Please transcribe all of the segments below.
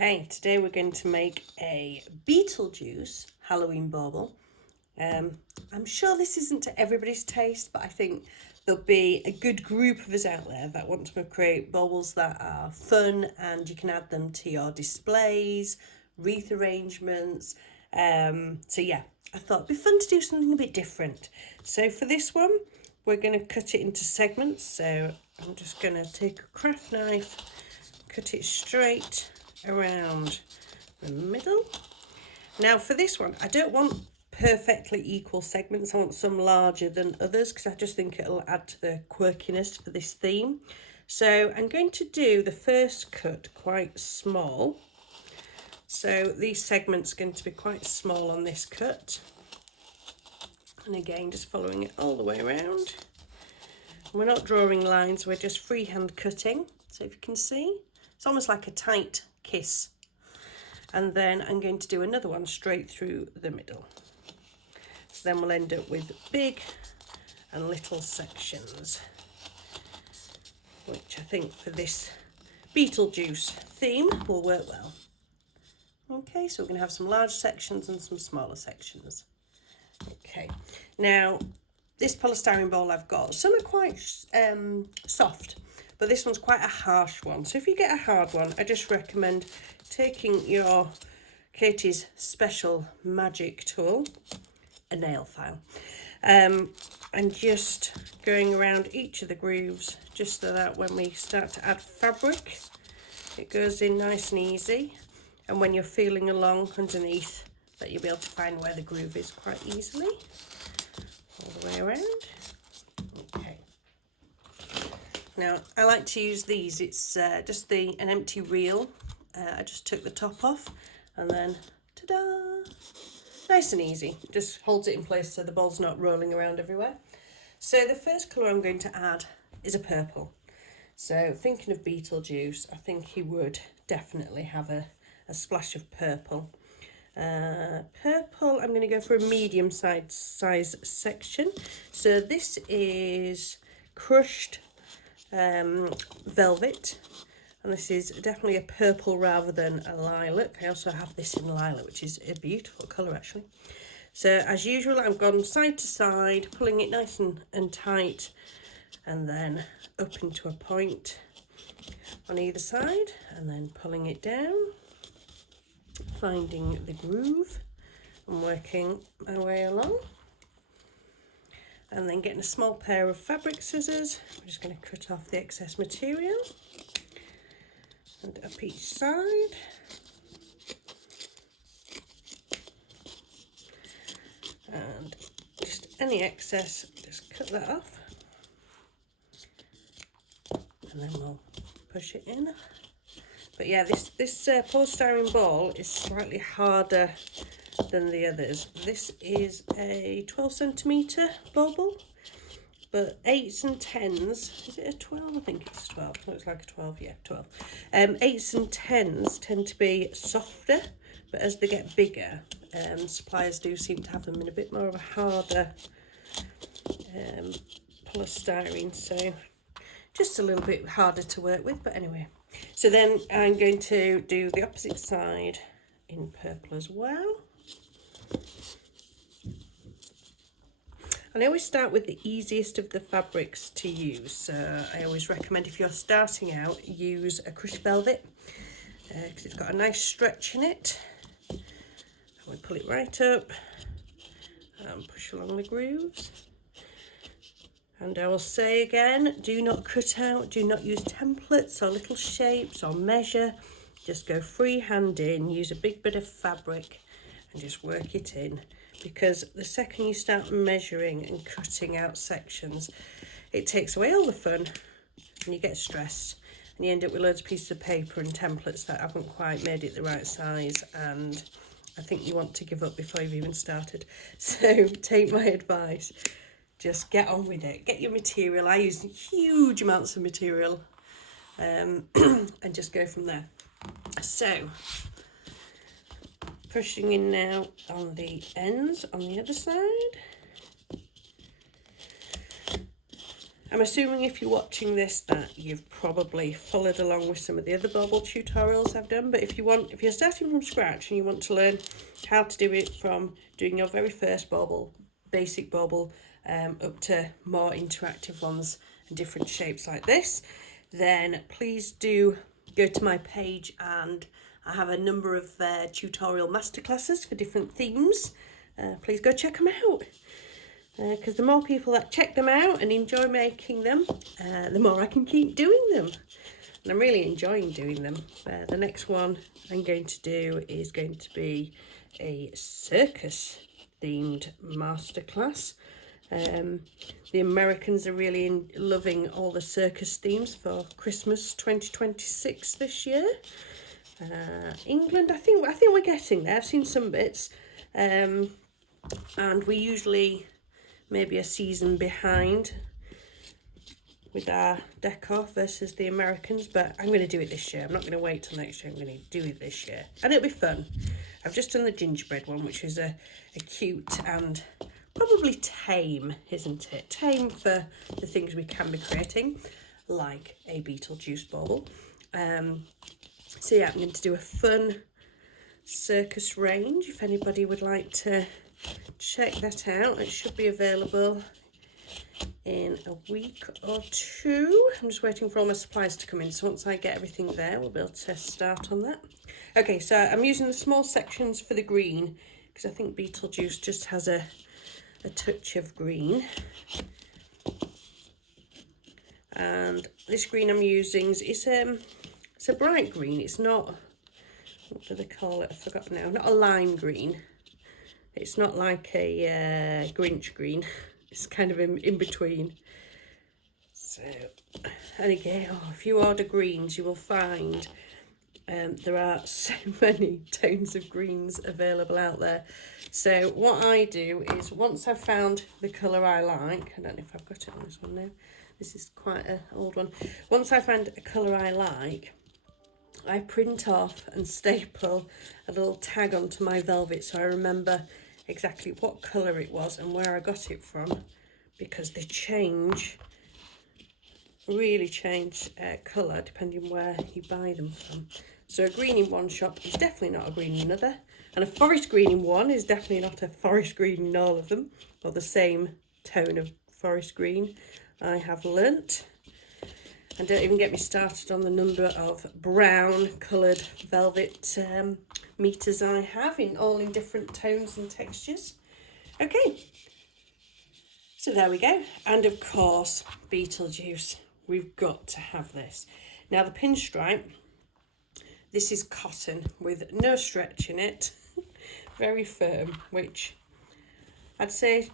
Okay, today we're going to make a Beetlejuice Halloween bauble. I'm sure this isn't to everybody's taste, but I think there'll be a good group of us out there that want to create baubles that are fun and you can add them to your displays, wreath arrangements. So yeah, I thought it'd be fun to do something a bit different. So for this one, we're going to cut it into segments. So I'm just going to take a craft knife, cut it straight around the middle. Now for this one, I don't want perfectly equal segments. I want some larger than others because I just think it'll add to the quirkiness for this theme. So I'm going to do the first cut quite small. So these segments are going to be quite small on this cut. And again, just following it all the way around. We're not drawing lines, we're just freehand cutting. So if you can see, it's almost like a tight kiss. And then I'm going to do another one straight through the middle. So then we'll end up with big and little sections, which I think for this Beetlejuice theme will work well. Okay, so we're going to have some large sections and some smaller sections. Okay, now this polystyrene ball I've got, some are quite soft, but this one's quite a harsh one. So if you get a hard one, I just recommend taking your Katie's special magic tool, a nail file, and just going around each of the grooves, just so that when we start to add fabric, it goes in nice and easy. And when you're feeling along underneath, that you'll be able to find where the groove is quite easily, all the way around. Okay. Now, I like to use these. It's just an empty reel. I just took the top off and then, ta-da! Nice and easy. Just holds it in place so the ball's not rolling around everywhere. So the first colour I'm going to add is a purple. So thinking of Beetlejuice, I think he would definitely have a splash of purple. Purple, I'm going to go for a medium size section. So this is crushed velvet, and this is definitely a purple rather than a lilac. I also have this in lilac, which is a beautiful colour actually. So as usual, I've gone side to side, pulling it nice and tight, and then up into a point on either side, and then pulling it down, finding the groove and working my way along. And then getting a small pair of fabric scissors, I'm just going to cut off the excess material and up each side. And just any excess, just cut that off. And then we'll push it in. But yeah, this polystyrene ball is slightly harder than the others. This is a 12cm bauble, but 8s and 10s, is it a 12? I think it's 12. Looks like a 12, yeah, 12. 8s and 10s tend to be softer, but as they get bigger, suppliers do seem to have them in a bit more of a harder polystyrene, so just a little bit harder to work with, but anyway. So then I'm going to do the opposite side in purple as well. And I always start with the easiest of the fabrics to use. So I always recommend, if you're starting out, use a crushed velvet because it's got a nice stretch in it. And we pull it right up and push along the grooves. And I will say again, do not cut out, do not use templates or little shapes or measure. Just go freehand in, use a big bit of fabric and just work it in. Because the second you start measuring and cutting out sections, it takes away all the fun and you get stressed. And you end up with loads of pieces of paper and templates that haven't quite made it the right size. And I think you want to give up before you've even started. So take my advice. Just get on with it. Get your material. I use huge amounts of material and just go from there. So, pushing in now on the ends on the other side. I'm assuming if you're watching this that you've probably followed along with some of the other bauble tutorials I've done, but if you're starting from scratch and you want to learn how to do it from doing your very first bauble, basic bauble, up to more interactive ones and different shapes like this, then please do go to my page, and I have a number of tutorial masterclasses for different themes. Please go check them out. Because the more people that check them out and enjoy making them, the more I can keep doing them. And I'm really enjoying doing them. The next one I'm going to do is going to be a circus themed masterclass. The Americans are really loving all the circus themes for Christmas 2026 this year. England, I think we're getting there. I've seen some bits, and we usually maybe a season behind with our decor versus the Americans, but I'm going to do it this year. I'm not going to wait till next year. I'm going to do it this year, and it'll be fun. I've just done the gingerbread one, which is a cute and probably tame, isn't it? Tame for the things we can be creating, like a Beetlejuice bauble. So yeah, I'm going to do a fun circus range. If anybody would like to check that out, it should be available in a week or two. I'm just waiting for all my supplies to come in, so once I get everything there, we'll be able to start on that. Okay, so I'm using the small sections for the green because I think Beetlejuice just has a touch of green. And this green I'm using is it's a bright green. It's not, what do they call it? I forgot now. Not a lime green. It's not like a Grinch green. It's kind of in between. So, and again, if you order greens, you will find there are so many tones of greens available out there. So what I do is, once I've found the colour I like, I don't know if I've got it on this one now. This is quite an old one. Once I find a colour I like, I print off and staple a little tag onto my velvet so I remember exactly what colour it was and where I got it from, because they really change colour depending where you buy them from. So a green in one shop is definitely not a green in another, and a forest green in one is definitely not a forest green in all of them, or the same tone of forest green, I have learnt. And don't even get me started on the number of brown coloured velvet meters I have, all in different tones and textures. Okay, so there we go. And of course, Beetlejuice. We've got to have this. Now the pinstripe, this is cotton with no stretch in it, very firm, which I'd say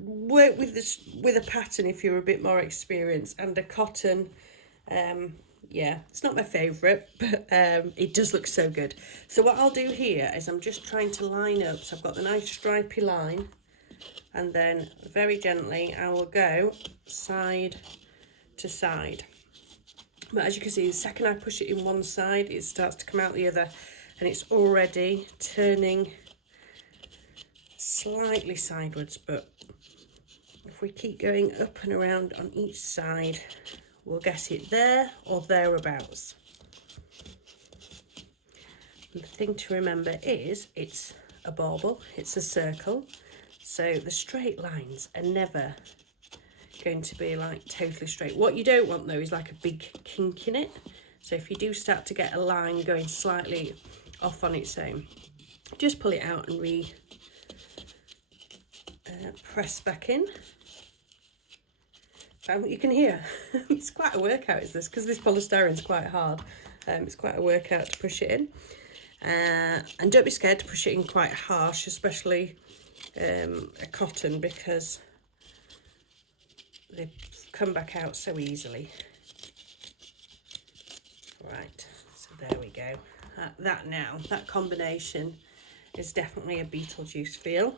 work with this with a pattern if you're a bit more experienced. And a cotton, yeah, it's not my favourite, but it does look so good. So what I'll do here is I'm just trying to line up, so I've got the nice stripy line, and then very gently I will go side to side. But as you can see, the second I push it in one side, it starts to come out the other, and it's already turning slightly sideways. But if we keep going up and around on each side, we'll get it there or thereabouts. And the thing to remember is it's a bauble, it's a circle, so the straight lines are never going to be like totally straight. What you don't want though is like a big kink in it. So if you do start to get a line going slightly off on its own, just pull it out and press back in. You can hear it's quite a workout, is this, because this polystyrene is quite hard. It's quite a workout to push it in, and don't be scared to push it in quite harsh, especially a cotton, because they come back out so easily. Right, so there we go. That combination is definitely a Beetlejuice feel.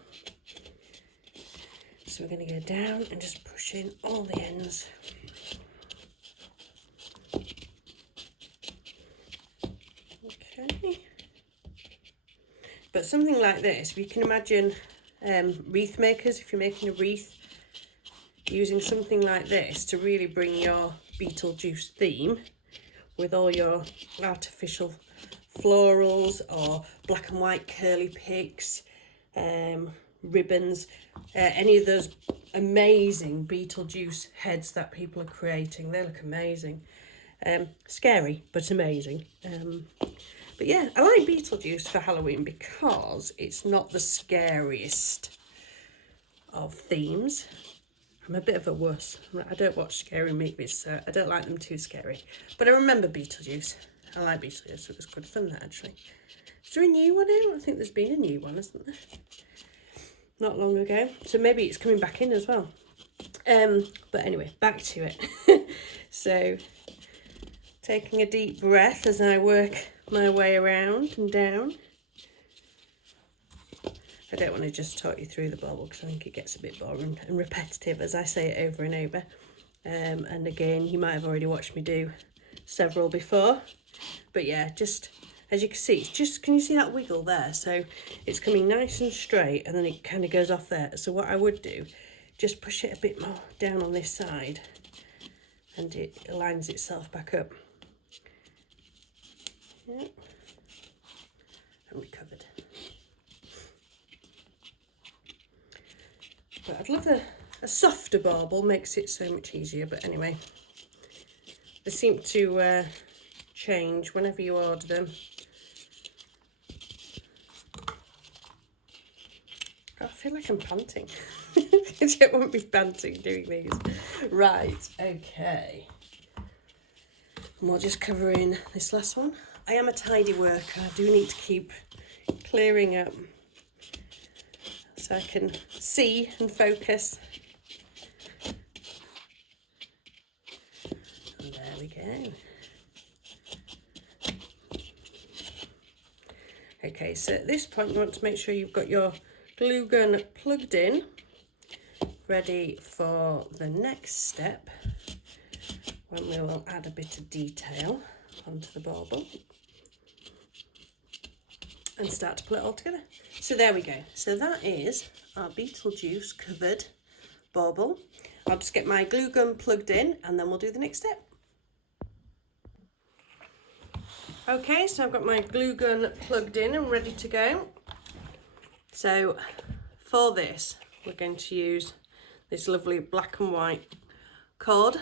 So we're going to go down and just push in all the ends. Okay. But something like this, if you can imagine wreath makers, if you're making a wreath, using something like this to really bring your Beetlejuice theme with all your artificial florals or black and white curly picks, ribbons, any of those amazing Beetlejuice heads that people are creating. They look amazing. Scary, but amazing. But yeah, I like Beetlejuice for Halloween because it's not the scariest of themes. I'm a bit of a wuss. I don't watch scary movies, so I don't like them too scary. But I remember Beetlejuice. I like Beetlejuice. It was good fun, that, actually. Is there a new one out? I think there's been a new one, hasn't there? Not long ago. So maybe it's coming back in as well. But anyway, back to it. So, taking a deep breath as I work my way around and down. I don't want to just talk you through the bauble because I think it gets a bit boring and repetitive as I say it over and over. And again, you might have already watched me do several before. But yeah, just as you can see, it's just, can you see that wiggle there? So it's coming nice and straight and then it kind of goes off there. So what I would do, just push it a bit more down on this side and it aligns itself back up. Yeah. And recovered. But I'd love a softer bauble, makes it so much easier. But anyway, they seem to change whenever you order them. I feel like I'm panting. I don't want to be panting doing these. Right, okay. And we'll just cover in this last one. I am a tidy worker. I do need to keep clearing up so I can see and focus. And there we go. Okay, so at this point you want to make sure you've got your glue gun plugged in, ready for the next step, when we will add a bit of detail onto the bauble and start to put it all together. So there we go. So that is our Beetlejuice covered bauble. I'll just get my glue gun plugged in and then we'll do the next step. Okay, so I've got my glue gun plugged in and ready to go. So for this, we're going to use this lovely black and white cord.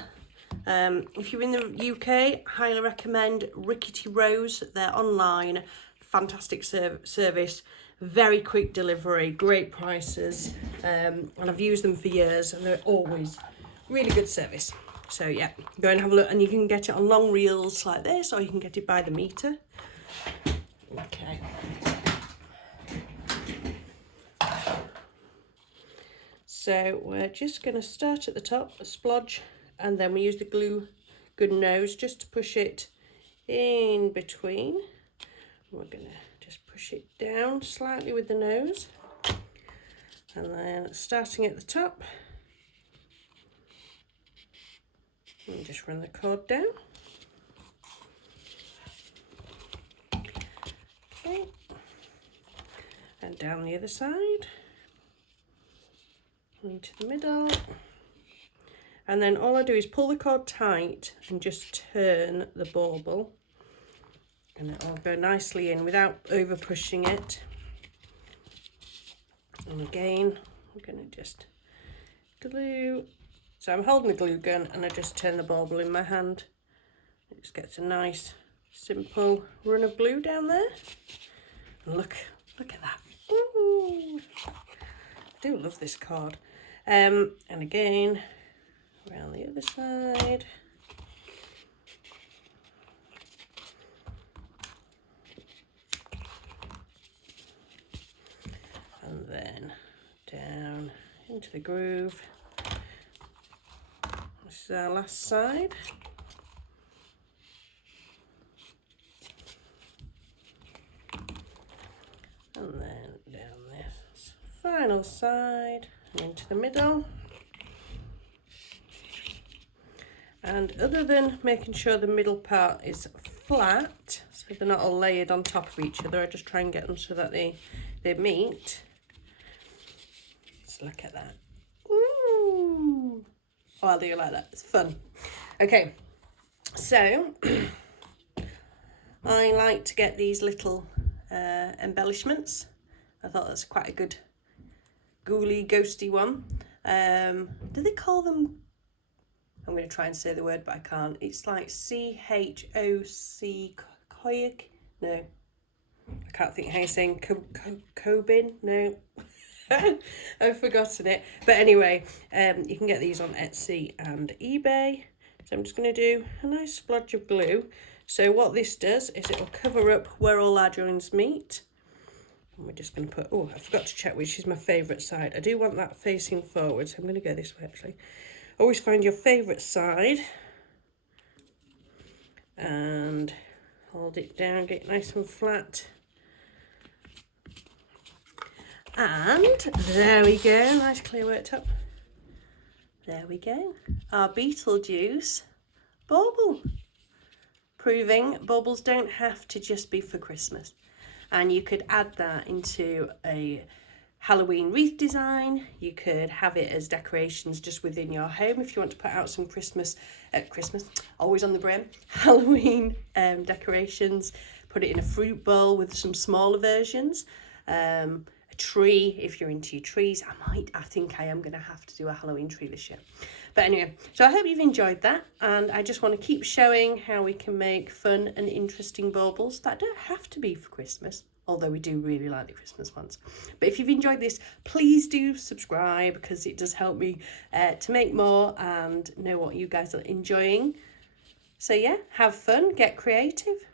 If you're in the UK, highly recommend Rickety Rose. They're online, fantastic service, very quick delivery, great prices, and I've used them for years and they're always really good service. So yeah, go and have a look, and you can get it on long reels like this, or you can get it by the meter. Okay. So we're just going to start at the top, a splodge, and then we use the glue gun nose just to push it in between. We're going to just push it down slightly with the nose, and then starting at the top, and just run the cord down. Okay, and down the other side, into the middle, and then all I do is pull the cord tight and just turn the bauble, and it'll go nicely in without over pushing it. And again, I'm going to just glue. So I'm holding the glue gun and I just turn the bauble in my hand. It just gets a nice simple run of glue down there. And look at that. Ooh. I do love this card. And again, around the other side. And then down into the groove. This is our last side. And then down this final side and into the middle. And other than making sure the middle part is flat, so they're not all layered on top of each other, I just try and get them so that they meet. Let's look at that. Ooh, Oh, I'll do it like that. It's fun. Okay, so I like to get these little embellishments. I thought that's quite a good ghouly, ghosty one. Do they call them? I'm going to try and say the word, but I can't. It's like CHOC, koyak? No, I can't think how you're saying Cobin. No, I've forgotten it. But anyway, you can get these on Etsy and eBay. So I'm just going to do a nice splodge of glue. So what this does is it will cover up where all our joins meet. And we're just going to put, oh, I forgot to check which is my favourite side. I do want that facing forward, so I'm going to go this way actually. Always find your favourite side and hold it down, get it nice and flat. And there we go, nice clear worktop. There we go, our Beetlejuice bauble. Proving baubles don't have to just be for Christmas. And you could add that into a Halloween wreath design. You could have it as decorations just within your home if you want to put out some Christmas, always on the brain, Halloween decorations. Put it in a fruit bowl with some smaller versions. A tree, if you're into your trees. I think I am going to have to do a Halloween tree this year. But anyway, so I hope you've enjoyed that, and I just want to keep showing how we can make fun and interesting baubles that don't have to be for Christmas, although we do really like the Christmas ones. But if you've enjoyed this, please do subscribe, because it does help me to make more and know what you guys are enjoying. So yeah, have fun, get creative.